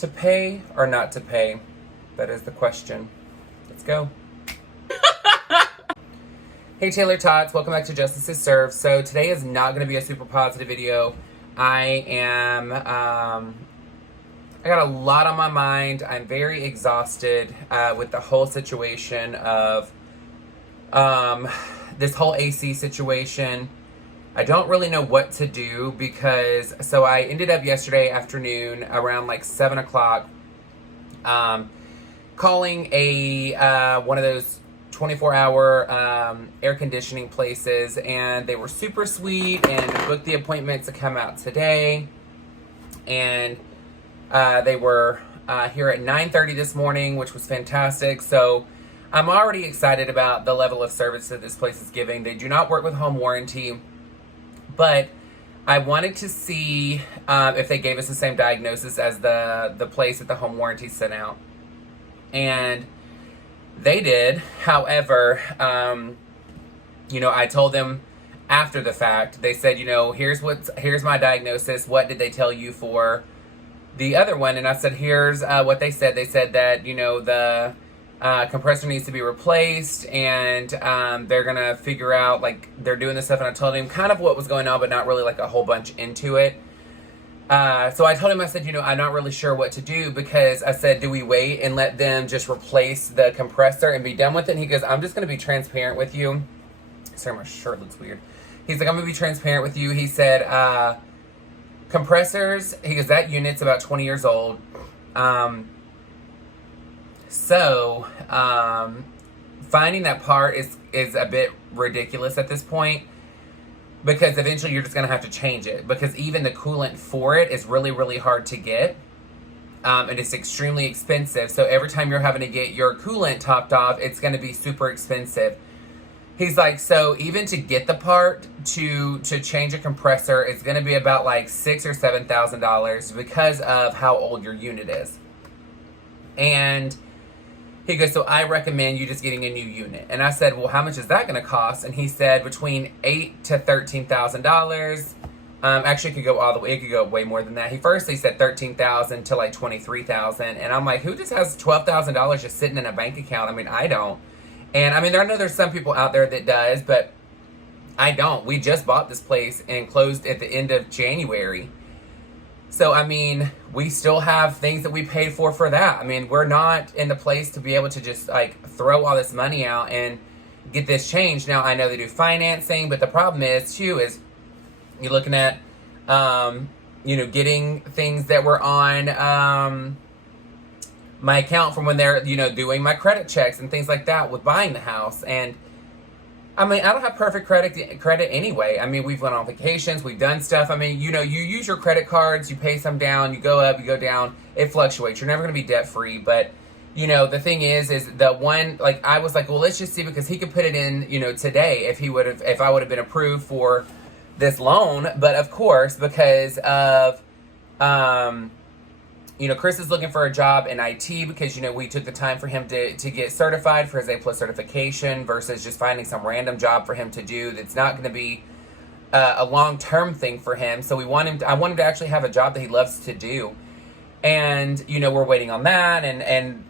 To pay or not to pay? That is the question. Let's go. Hey Taylor-tots, welcome back to Justice is Served. So today is not going to be a super positive video. I got a lot on my mind. I'm very exhausted with the whole situation of this whole AC situation. I don't really know what to do because, so I ended up yesterday afternoon around like 7 o'clock calling one of those 24-hour air conditioning places, and they were super sweet and booked the appointment to come out today. And they were here at 9:30 this morning, which was fantastic. So I'm already excited about the level of service that this place is giving. They do not work with home warranty, but I wanted to see if they gave us the same diagnosis as the place that the home warranty sent out. And they did. However, I told them after the fact. They said, here's my diagnosis. What did they tell you for the other one? And I said, here's what they said. They said that, the compressor needs to be replaced, and they're going to figure out, like, they're doing this stuff. And I told him kind of what was going on, but not really like a whole bunch into it. So I told him, I said, I'm not really sure what to do, because I said, do we wait and let them just replace the compressor and be done with it? And he goes, I'm just going to be transparent with you. Sorry, my shirt looks weird. He's like, I'm going to be transparent with you. He said, compressors, he goes, that unit's about 20 years old. Finding that part is a bit ridiculous at this point, because eventually you're just going to have to change it, because even the coolant for it is really, really hard to get. And it's extremely expensive. So every time you're having to get your coolant topped off, it's going to be super expensive. He's like, so even to get the part to change a compressor, it's going to be about like $6,000 or $7,000 because of how old your unit is. And he goes, so I recommend you just getting a new unit. And I said, well, how much is that going to cost? And he said between $8,000 to $13,000. Actually, it could go all the way. It could go way more than that. He said $13,000 to like $23,000. And I'm like, who just has $12,000 just sitting in a bank account? I mean, I don't. And I mean, I know there's some people out there that does, but I don't. We just bought this place and closed at the end of January. So, I mean, we still have things that we paid for that. I mean, we're not in the place to be able to just, like, throw all this money out and get this changed. Now, I know they do financing, but the problem is, too, is you're looking at, getting things that were on my account from when they're, doing my credit checks and things like that with buying the house. And I mean, I don't have perfect credit anyway. I mean, we've went on vacations, we've done stuff. I mean, you use your credit cards, you pay some down, you go up, you go down. It fluctuates. You're never going to be debt free. But, the thing is the one, like, I was like, well, let's just see, because he could put it in, today if I would have been approved for this loan. But of course, because of, Chris is looking for a job in IT, because, we took the time for him to get certified for his A+ certification versus just finding some random job for him to do that's not going to be a long-term thing for him. So I want him to actually have a job that he loves to do. And, we're waiting on that. And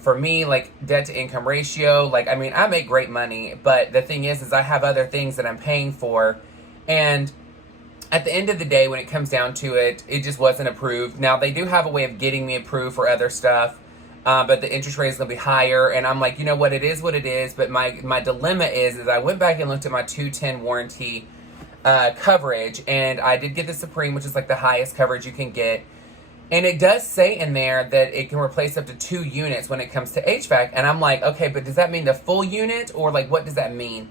for me, like, debt to income ratio, like, I mean, I make great money, but the thing is I have other things that I'm paying for. And at the end of the day, when it comes down to it, it just wasn't approved. Now, they do have a way of getting me approved for other stuff, but the interest rate is going to be higher. And I'm like, what, it is what it is. But my dilemma is I went back and looked at my 210 warranty coverage, and I did get the Supreme, which is like the highest coverage you can get. And it does say in there that it can replace up to 2 units when it comes to HVAC. And I'm like, okay, but does that mean the full unit, or like, what does that mean?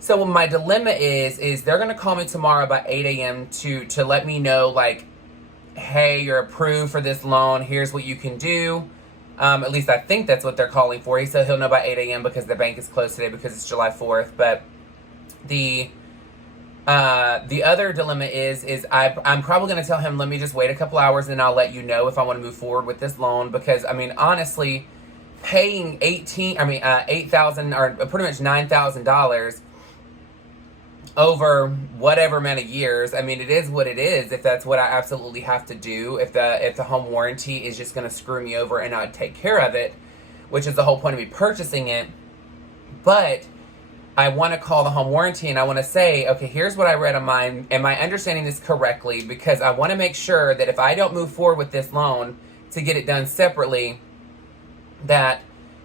So my dilemma is they're going to call me tomorrow about 8 a.m. to let me know, like, hey, you're approved for this loan. Here's what you can do. At least I think that's what they're calling for. He said he'll know by 8 a.m. because the bank is closed today because it's July 4th. But the other dilemma is I'm probably going to tell him, let me just wait a couple hours and I'll let you know if I want to move forward with this loan. Because, I mean, honestly, paying $8,000 or pretty much $9,000 over whatever amount of years. I mean, it is what it is. If that's what I absolutely have to do, if the home warranty is just going to screw me over and not take care of it, which is the whole point of me purchasing it. But I want to call the home warranty and I want to say, okay, here's what I read on mine. Am I understanding this correctly? Because I want to make sure that if I don't move forward with this loan to get it done separately, that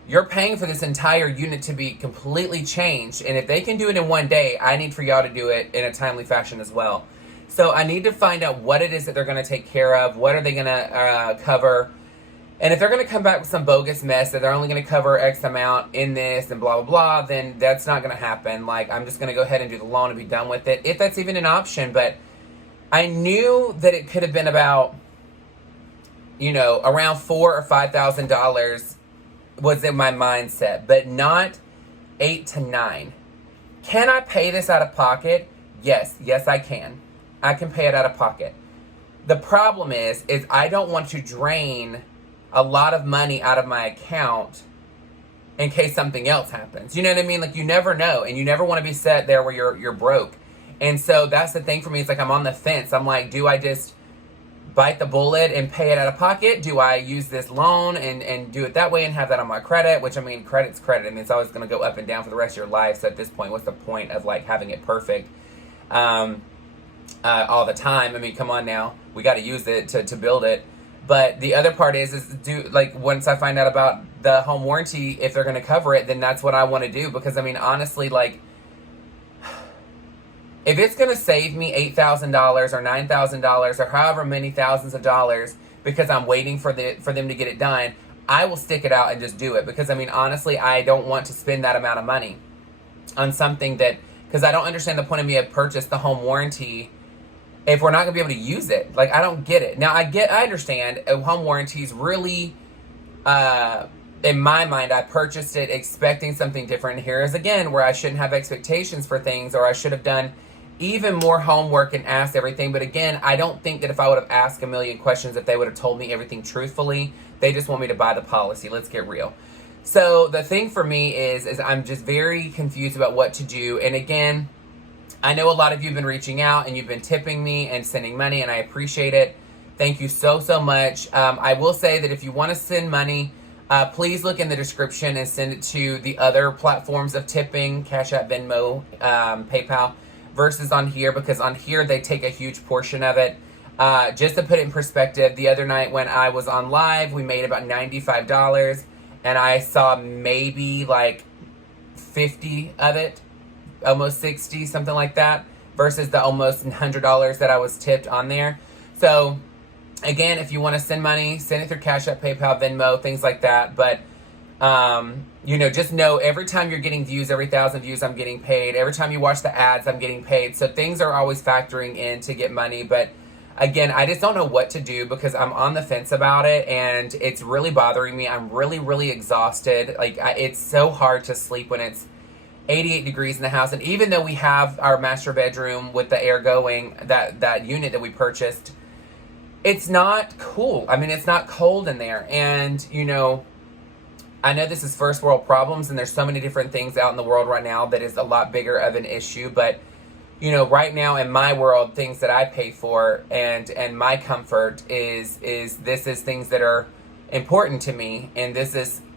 you're paying for this entire unit to be completely changed. And if they can do it in one day, I need for y'all to do it in a timely fashion as well. So I need to find out what it is that they're going to take care of. What are they going to cover? And if they're going to come back with some bogus mess that they're only going to cover X amount in this and blah, blah, blah, then that's not going to happen. Like, I'm just going to go ahead and do the loan and be done with it, if that's even an option. But I knew that it could have been about, around $4,000 or $5,000 was in my mindset, but not 8 to 9. Can I pay this out of pocket? Yes, I can. I can pay it out of pocket. The problem is I don't want to drain a lot of money out of my account in case something else happens. You know what I mean? Like, you never know, and you never want to be set there where you're broke. And so that's the thing for me. It's like I'm on the fence. I'm like, do I just bite the bullet and pay it out of pocket? Do I use this loan and do it that way and have that on my credit? Which, I mean, credit's credit. I mean, it's always going to go up and down for the rest of your life. So at this point, what's the point of, like, having it perfect all the time? I mean, come on now. We got to use it to build it. But the other part is once I find out about the home warranty, if they're going to cover it, then that's what I want to do. Because, I mean, honestly, like, if it's going to save me $8,000 or $9,000 or however many thousands of dollars because I'm waiting for them to get it done, I will stick it out and just do it. Because, I mean, honestly, I don't want to spend that amount of money on something because I don't understand the point of me have purchased the home warranty if we're not going to be able to use it. Like, I don't get it. Now, I understand home warranties really, in my mind, I purchased it expecting something different. Here is, again, where I shouldn't have expectations for things, or I should have done even more homework and asked everything. But again, I don't think that if I would have asked a million questions, if they would have told me everything truthfully. They just want me to buy the policy. Let's get real. So the thing for me is I'm just very confused about what to do. And again, I know a lot of you have been reaching out and you've been tipping me and sending money, and I appreciate it. Thank you so much. I will say that if you want to send money, please look in the description and send it to the other platforms of tipping, Cash App, Venmo, PayPal, versus on here, because on here they take a huge portion of it. Just to put it in perspective, the other night when I was on live, we made about $95, and I saw maybe like 50 of it, almost 60, something like that, versus the almost $100 that I was tipped on there. So again, if you want to send money, send it through Cash App, PayPal, Venmo, things like that. But just know every time you're getting views, every 1,000 views, I'm getting paid. Every time you watch the ads, I'm getting paid. So things are always factoring in to get money. But again, I just don't know what to do because I'm on the fence about it, and it's really bothering me. I'm really exhausted. It's so hard to sleep when it's 88 degrees in the house. And even though we have our master bedroom with the air going, that unit that we purchased, it's not cool. I mean, it's not cold in there. And, I know this is first world problems, and there's so many different things out in the world right now that is a lot bigger of an issue. But, right now in my world, things that I pay for and my comfort is things that are important to me. And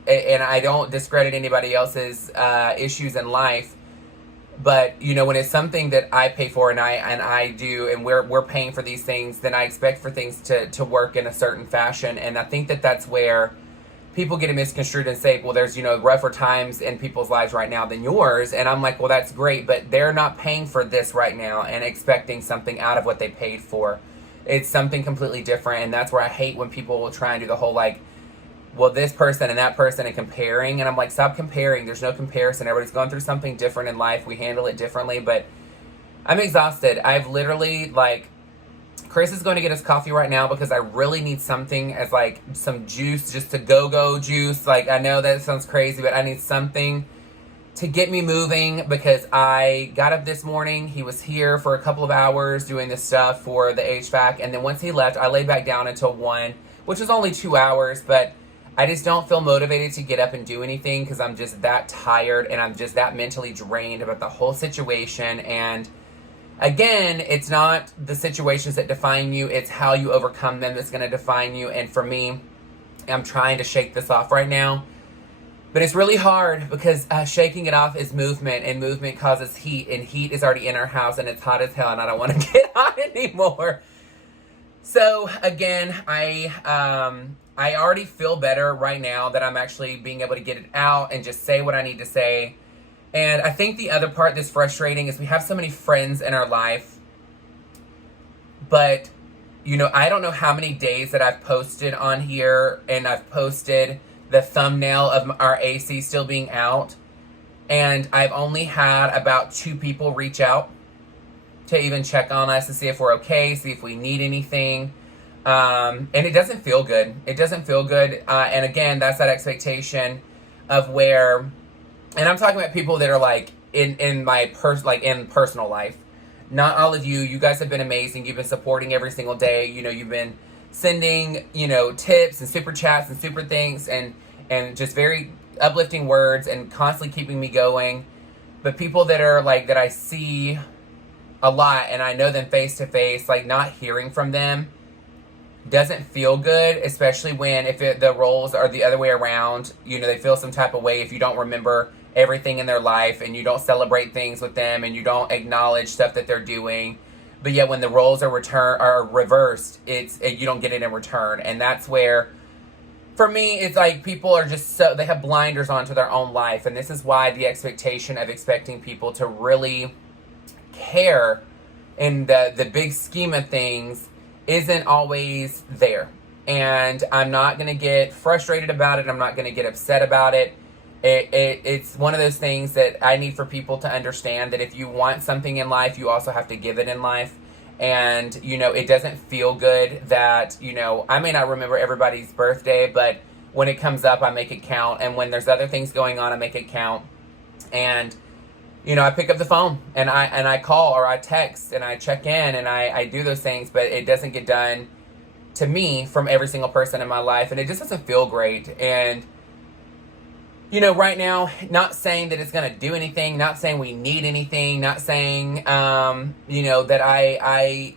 and I don't discredit anybody else's issues in life. But, when it's something that I pay for and I do, and we're paying for these things, then I expect for things to work in a certain fashion. And I think that that's where people get it misconstrued and say, well, there's, rougher times in people's lives right now than yours. And I'm like, well, that's great, but they're not paying for this right now and expecting something out of what they paid for. It's something completely different. And that's where I hate when people will try and do the whole, well, this person and that person and comparing. And I'm like, stop comparing. There's no comparison. Everybody's going through something different in life. We handle it differently. But I'm exhausted. I've literally, Chris is going to get us coffee right now because I really need something as some juice, just to go juice. I know that sounds crazy, but I need something to get me moving because I got up this morning. He was here for a couple of hours doing this stuff for the HVAC. And then once he left, I laid back down until 1, which was only 2 hours. But I just don't feel motivated to get up and do anything because I'm just that tired and I'm just that mentally drained about the whole situation. And again, it's not the situations that define you, it's how you overcome them that's going to define you. And for me, I'm trying to shake this off right now. But it's really hard because shaking it off is movement, and movement causes heat, and heat is already in our house, and it's hot as hell, and I don't want to get hot anymore. So again, I already feel better right now that I'm actually being able to get it out and just say what I need to say. And I think the other part that's frustrating is we have so many friends in our life, but I don't know how many days that I've posted on here, and I've posted the thumbnail of our AC still being out, and I've only had about 2 people reach out to even check on us to see if we're okay, see if we need anything, and it doesn't feel good. It doesn't feel good, and again, that's that expectation of where, and I'm talking about people that are like in my in personal life. Not all of you. You guys have been amazing. You've been supporting every single day. You've been sending, tips and super chats and super things and just very uplifting words and constantly keeping me going. But people that are that I see a lot and I know them face to face, not hearing from them doesn't feel good, especially when the roles are the other way around. They feel some type of way if you don't remember everything in their life and you don't celebrate things with them and you don't acknowledge stuff that they're doing. But yet when the roles are reversed, you don't get it in return. And that's where, for me, it's people are just they have blinders onto their own life. And this is why the expectation of expecting people to really care in the big scheme of things isn't always there. And I'm not going to get frustrated about it. I'm not going to get upset about it. It's one of those things that I need for people to understand that if you want something in life, you also have to give it in life. And, it doesn't feel good that, I may not remember everybody's birthday, but when it comes up, I make it count. And when there's other things going on, I make it count. And, I pick up the phone and I call or I text and I check in and I do those things, but it doesn't get done to me from every single person in my life. And it just doesn't feel great. And, right now, not saying that it's going to do anything, not saying we need anything, not saying, that I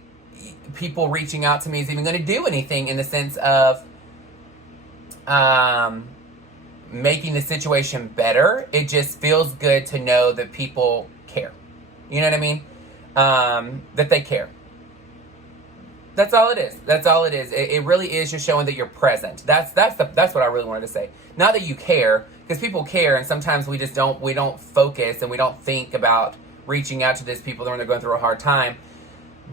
people reaching out to me is even going to do anything in the sense of making the situation better. It just feels good to know that people care. You know what I mean? That they care. That's all it is. That's all it is. It really is just showing that you're present. That's what I really wanted to say. Not that you care, because people care, and sometimes we don't focus and we don't think about reaching out to these people when they're going through a hard time.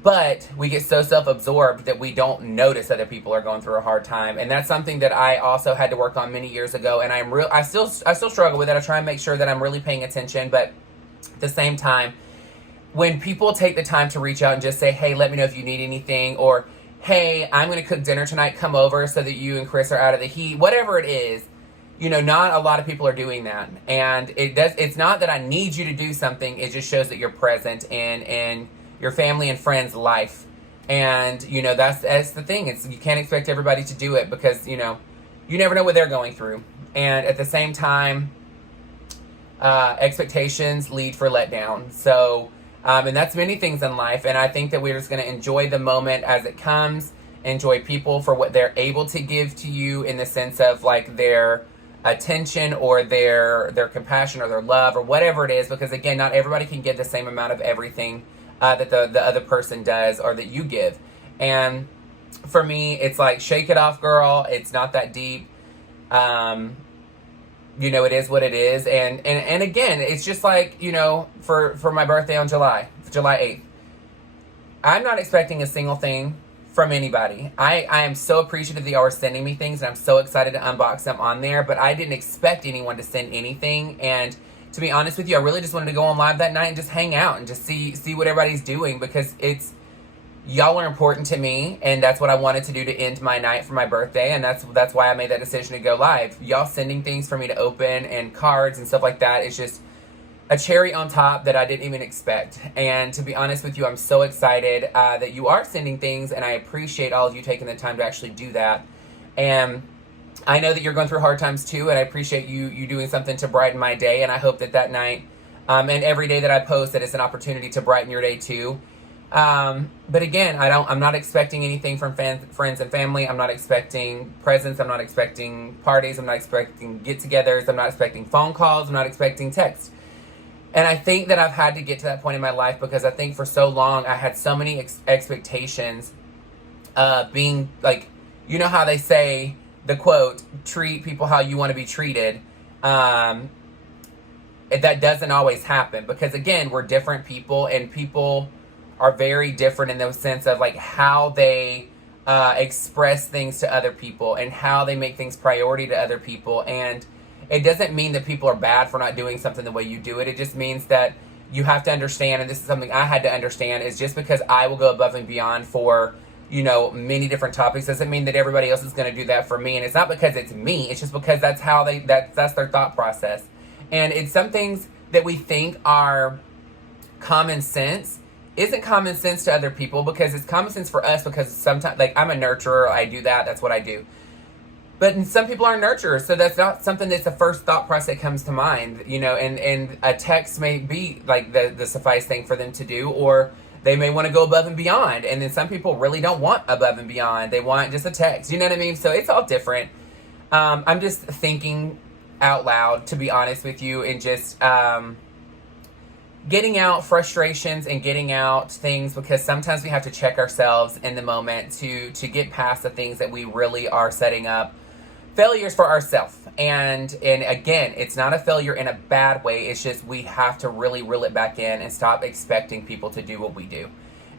But we get so self-absorbed that we don't notice other people are going through a hard time, and that's something that I also had to work on many years ago. And I still struggle with it. I try and make sure that I'm really paying attention, but at the same time, when people take the time to reach out and just say, hey, let me know if you need anything, or hey, I'm going to cook dinner tonight, come over so that you and Chris are out of the heat, whatever it is, not a lot of people are doing that. And it's not that I need you to do something, it just shows that you're present in your family and friends' life. And, that's the thing. You can't expect everybody to do it because, you never know what they're going through. And at the same time, expectations lead for letdown. So, and that's many things in life. And I think that we're just going to enjoy the moment as it comes, enjoy people for what they're able to give to you in the sense of their attention or their compassion or their love or whatever it is. Because again, not everybody can give the same amount of everything that the other person does or that you give. And for me, it's shake it off, girl. It's not that deep. It is what it is. And again, it's just for my birthday on July 8th, I'm not expecting a single thing from anybody. I am so appreciative that y'all are sending me things, and I'm so excited to unbox them on there, but I didn't expect anyone to send anything. And to be honest with you, I really just wanted to go on live that night and just hang out and just see what everybody's doing, because y'all are important to me, and that's what I wanted to do to end my night for my birthday, and that's why I made that decision to go live. Y'all sending things for me to open and cards and stuff like that is just a cherry on top that I didn't even expect. And to be honest with you, I'm so excited that you are sending things, and I appreciate all of you taking the time to actually do that. And I know that you're going through hard times too, and I appreciate you doing something to brighten my day, and I hope that night and every day that I post, that it's an opportunity to brighten your day too. But again, I'm not expecting anything from friends and family. I'm not expecting presents. I'm not expecting parties. I'm not expecting get-togethers. I'm not expecting phone calls. I'm not expecting texts. And I think that I've had to get to that point in my life because I think for so long I had so many expectations, being like, you know how they say the quote, treat people how you want to be treated. That doesn't always happen because, again, we're different people, and people are very different in the sense of like how they express things to other people and how they make things priority to other people. And it doesn't mean that people are bad for not doing something the way you do it. It just means that you have to understand, and this is something I had to understand, is just because I will go above and beyond for, you know, many different topics doesn't mean that everybody else is going to do that for me. And it's not because it's me. It's just because that's how that's their thought process. And it's some things that we think are common sense isn't common sense to other people, because it's common sense for us because sometimes, like, I'm a nurturer. I do that. That's what I do. But some people are nurturers, so that's not something that's the first thought process that comes to mind, you know, and a text may be like the suffice thing for them to do, or they may want to go above and beyond. And then some people really don't want above and beyond. They want just a text, you know what I mean? So it's all different. I'm just thinking out loud, to be honest with you, and just getting out frustrations and getting out things, because sometimes we have to check ourselves in the moment to get past the things that we really are setting up failures for ourselves. And again, it's not a failure in a bad way. It's just we have to really reel it back in and stop expecting people to do what we do.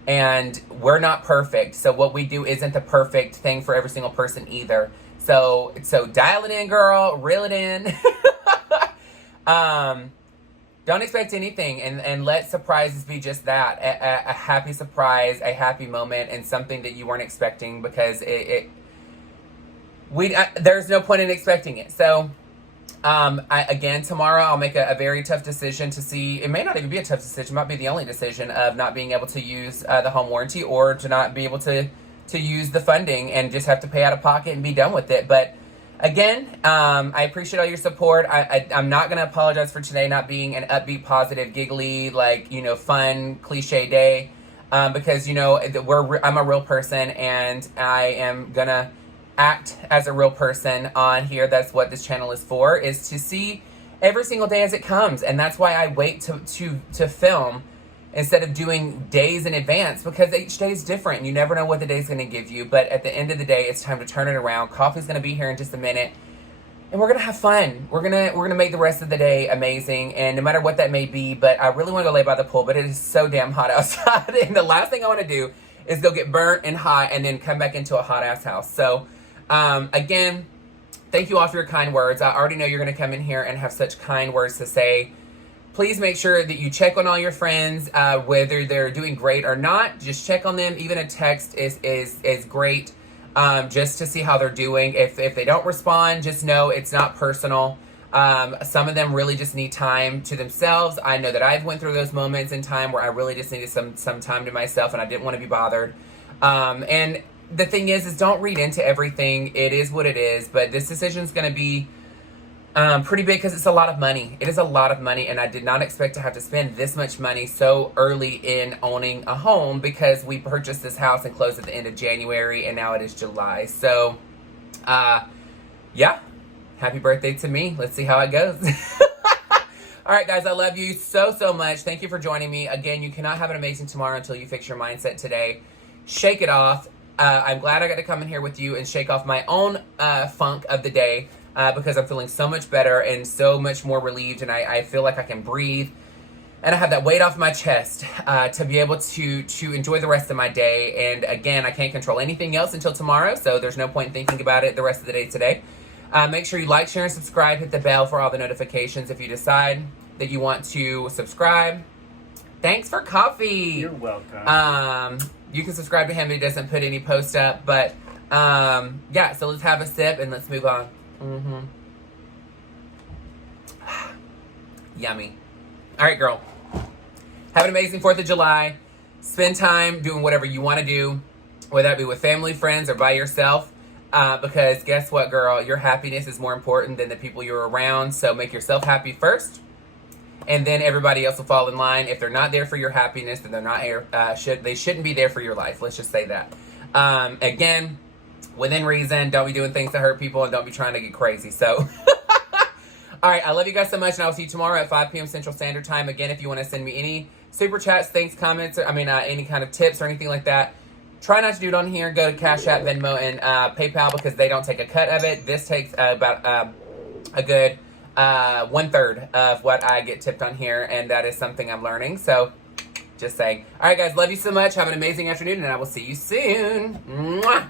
And we're not perfect, so what we do isn't the perfect thing for every single person either. So dial it in, girl. Reel it in. Don't expect anything, and let surprises be just that, a happy surprise, a happy moment, and something that you weren't expecting, because there's no point in expecting it. So, again, tomorrow I'll make a very tough decision to see. It may not even be a tough decision. It might be the only decision of not being able to use the home warranty, or to not be able to use the funding and just have to pay out of pocket and be done with it. But again, I appreciate all your support. I'm not going to apologize for today not being an upbeat, positive, giggly, like, you know, fun, cliche day, because, you know, I'm a real person, and I am going to act as a real person on here. That's what this channel is for, is to see every single day as it comes. And that's why I wait to film instead of doing days in advance, because each day is different. You never know what the day is going to give you. But at the end of the day, it's time to turn it around. Coffee's going to be here in just a minute, and we're going to have fun. We're going to make the rest of the day amazing, and no matter what that may be. But I really want to go lay by the pool, but it is so damn hot outside. And the last thing I want to do is go get burnt and hot and then come back into a hot ass house. So again, thank you all for your kind words. I already know you're going to come in here and have such kind words to say. Please make sure that you check on all your friends, whether they're doing great or not. Just check on them. Even a text is great, just to see how they're doing. If they don't respond, just know it's not personal. Some of them really just need time to themselves. I know that I've went through those moments in time where I really just needed some time to myself, and I didn't want to be bothered. And the thing is don't read into everything. It is what it is. But this decision is going to be pretty big, because it's a lot of money. It is a lot of money, and I did not expect to have to spend this much money so early in owning a home, because we purchased this house and closed at the end of January, and now it is July. So, yeah, happy birthday to me. Let's see how it goes. All right, guys, I love you so much. Thank you for joining me. Again, you cannot have an amazing tomorrow until you fix your mindset today. Shake it off. I'm glad I got to come in here with you and shake off my own funk of the day, because I'm feeling so much better and so much more relieved, and I feel like I can breathe, and I have that weight off my chest to be able to enjoy the rest of my day. And again, I can't control anything else until tomorrow, so there's no point in thinking about it the rest of the day today. Make sure you like, share, and subscribe. Hit the bell for all the notifications if you decide that you want to subscribe. Thanks for coffee. You're welcome. You can subscribe to him, but he doesn't put any posts up. But yeah, so let's have a sip and let's move on. Yummy. All right, girl. Have an amazing 4th of July. Spend time doing whatever you want to do, whether that be with family, friends, or by yourself. Because guess what, girl? Your happiness is more important than the people you're around. So make yourself happy first. and then everybody else will fall in line. If they're not there for your happiness, then they're not they shouldn't be there for your life. Let's just say that. Again, within reason. Don't be doing things to hurt people, and don't be trying to get crazy. So, all right, I love you guys so much, and I will see you tomorrow at 5 p.m. Central Standard Time. Again, if you want to send me any super chats, thanks, comments, any kind of tips or anything like that, try not to do it on here. Go to Cash App, Venmo, and PayPal, because they don't take a cut of it. This takes about a good 1/3 of what I get tipped on here, and that is something I'm learning. So, just saying. All right, guys, love you so much. Have an amazing afternoon, and I will see you soon. Mwah!